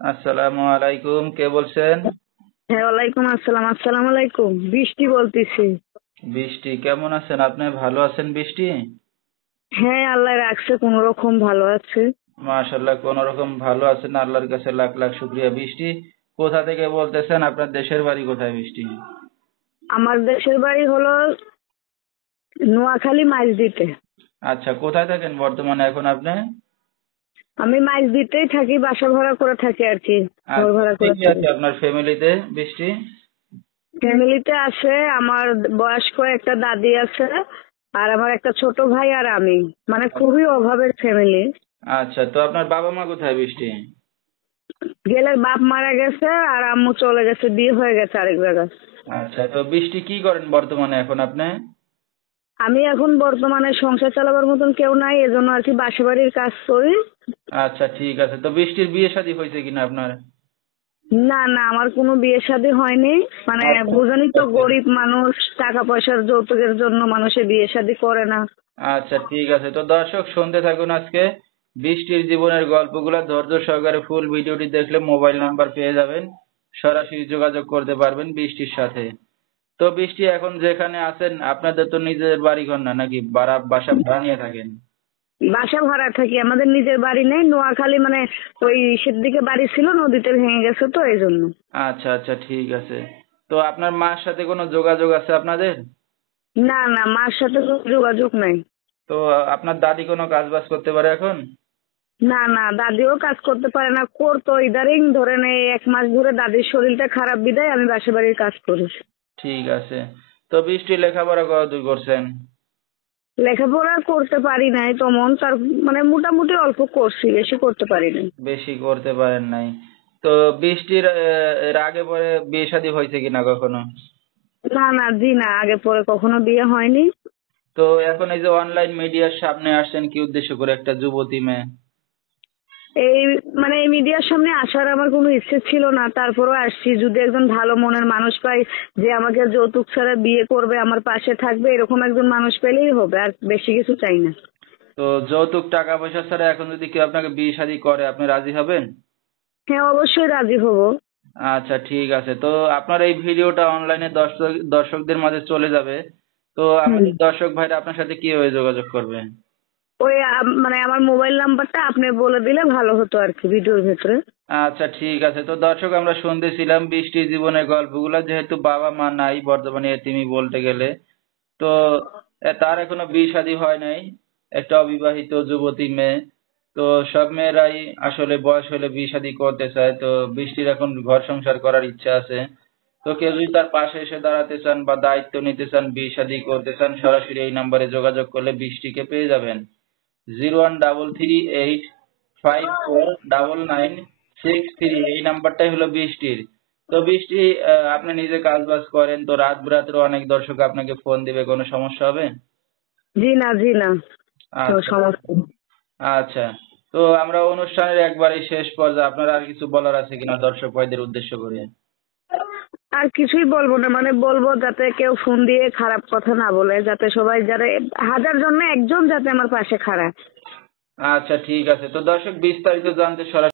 আসসালামু আলাইকুম, কে বলছেন? হ্যাঁ, ওয়ালাইকুম আসসালাম। আসসালামু আলাইকুম। বৃষ্টি বলতেছি। বৃষ্টি, কেমন আছেন আপনি? ভালো আছেন বৃষ্টি? হ্যাঁ, আল্লাহ রাখছে, কোন রকম ভালো আছে। মাশাআল্লাহ, কোন রকম ভালো আছেন, আল্লাহর কাছে লাখ লাখ শুকরিয়া। বৃষ্টি, কোথা থেকে বলতেছেন? আপনার দেশের বাড়ি কোথায় বৃষ্টি? আমার দেশের বাড়ি হলো নোয়াখালী মাইজদিতে। আচ্ছা, কোথায় থাকেন বর্তমানে এখন আপনি? আমি মাইজদিতেই থাকি, বাসা ভাড়া করে থাকি আর কি। ঘর আচ্ছা, ভাড়া কে করে কে থাকি। আছে আপনার ফ্যামিলিতে বৃষ্টি? ফ্যামিলিতে আছে আমার বয়স্ক একটা দাদি আছে, আর আমার একটা ছোট ভাই আর আমি। মানে খুবই অভাবের ফ্যামিলি। আচ্ছা, তো আপনার বাবা মা কোথায় বৃষ্টি? গেলে বাপ মারা গেছে আর আম্মু চলে গেছে, বিয়ে হয়ে গেছে আরেক জায়গায়। আচ্ছা, তো বৃষ্টি কি করেন বর্তমানে এখন আপনি? আমি এখন বর্তমানে সংসার চালাবার মতন কেউ নাই, এজন্য আর কি বাসা বাড়ির কাজ করি। আচ্ছা, ঠিক আছে। তো বৃষ্টির বিয়ে শাদী হয়েছে কিনা আপনার? না না, আমার কোনো বিয়ে শাদী হয়নি। মানে আচ্ছা, বুঝানি ঠিক তো, আছে। গরিব মানুষ, টাকা পয়সার যৌতুকের জন্য মানুষে বিয়ে শাদী করে না। আচ্ছা, ঠিক আছে। তো দর্শক, শুনতে থাকুন আজকে বৃষ্টির জীবনের গল্পগুলা ধৈর্য সহকারে। ফুল ভিডিওটি দেখলে মোবাইল নাম্বার পেয়ে যাবেন, সরাসরি যোগাযোগ করতে পারবেন বৃষ্টির সাথে। তো বৃষ্টি, এখন যেখানে আছেন আপনাদের তো নিজের বাড়ি ঘর না, নাকি বাসা ভাড়া নিয়ে থাকেন? বাসা ভাড়া থাকি, আমাদের নিজের বাড়ি নেই। নোয়াখালী মানে ওই ইসের দিকে বাড়ি ছিল, নদীতে ভেঙে গেছে তো এই জন্য। আচ্ছা আচ্ছা, ঠিক আছে। তো আপনার মার সাথে কোনো যোগাযোগ আছে আপনাদের? না না, মার সাথে কোনো যোগাযোগ নাই। তো আপনার দাদি কোনো কাজ বাজ করতে পারে এখন? না না, দাদিও কাজ করতে পারে না, করতো ইদারিং ধরেন এই 1 মাস ধরে দাদির শরীরটা খারাপ বিদায় আমি বাসা বাড়ির কাজ করি। ঠিক আছে। তো বৃষ্টি, লেখাপড়া কতদূর করছেন? লেখাপড়া করতে পারি নাই তেমন, তার মানে মোটামুটি অল্প করছি, বেশি করতে পারি নাই। বেশি করতে পারেন নাই। তো বৃষ্টির এর আগে পরে বিয়ে শাদী হয়েছে কিনা কখনো? না না, জি না, আগে পরে কখনো বিয়ে হয়নি। তো এখন এই যে অনলাইন মিডিয়ার সামনে আসছেন কি উদ্দেশ্য করে, একটা যুবতী মেয়ে? এই মানে এই মিডিয়ার সামনে আসার আমার কোনো ইচ্ছে ছিল না, তারপরেও আসছি। যদি একজন ভালো মনের মানুষ পাই, যে আমাকে যৌতুক ছাড়া বিয়ে করবে, আমার পাশে থাকবে, এরকম একজন মানুষ পেলেই হবে, আর বেশি কিছু চাই না। তো যৌতুক টাকা পয়সা ছাড়া এখন যদি কেউ আপনাকে বিয়ে শাদী করে, আপনি রাজি হবেন? হ্যাঁ, অবশ্যই রাজি হব। আচ্ছা, ঠিক আছে। তো আপনার এই ভিডিওটা অনলাইনে দর্শকদের মাঝে চলে যাবে। তো হুম। আমাদের দর্শক ভাইরা আপনার সাথে কিভাবে যোগাযোগ করবে? ওই মানে আমার মোবাইল নাম্বারটা আপনি বলে দিলে ভালো হতো আর কি, ভিডিওর ভেতরে। আচ্ছা, ঠিক আছে। তো দর্শক, আমরা শুনতেছিলাম বৃষ্টির জীবনের গল্পগুলা। যেহেতু বাবা মা নাই বর্তমানে, এতিমই বলতে গেলে। তো তার এখনো বিয়ে শাদী হয় নাই, একটা অবিবাহিত যুবতী মেয়ে। তো সব মেয়েরাই আসলে বয়স হলে বিয়ে শাদী করতে চায়। তো বৃষ্টির এখন ঘর সংসার করার ইচ্ছা আছে। তো কেউ যদি তার পাশে এসে দাঁড়াতে চান বা দায়িত্ব নিতে চান, বিয়ে শাদী করতে চান, সরাসরি এই নাম্বারে যোগাযোগ করলে বৃষ্টিকে পেয়ে যাবেন। 01338549963, এই নাম্বারটাই হলো বৃষ্টির। তো বৃষ্টি, আপনি নিজে কাজ বাজ করেন, তো রাত বিরাতেরও অনেক দর্শক আপনাকে ফোন দিবে, কোনো সমস্যা হবে? জি না, জি না, কোনো আচ্ছা সমস্যা নেই। আচ্ছা। তো আমরা অনুষ্ঠানের একবারে শেষ পর্যায়ে, আপনার আর কিছু বলার আছে কিনা দর্শক ভাইদের উদ্দেশ্য করে? আর কিছুই বলবো না, মানে বলবো যাতে কেউ ফোন দিয়ে খারাপ কথা না বলে, যাতে সবাই, যারা 1000 জন্য একজন যাতে আমার পাশে খাড়া। আচ্ছা, ঠিক আছে। তো দর্শক, বিস্তারিত জানতে সরাসরি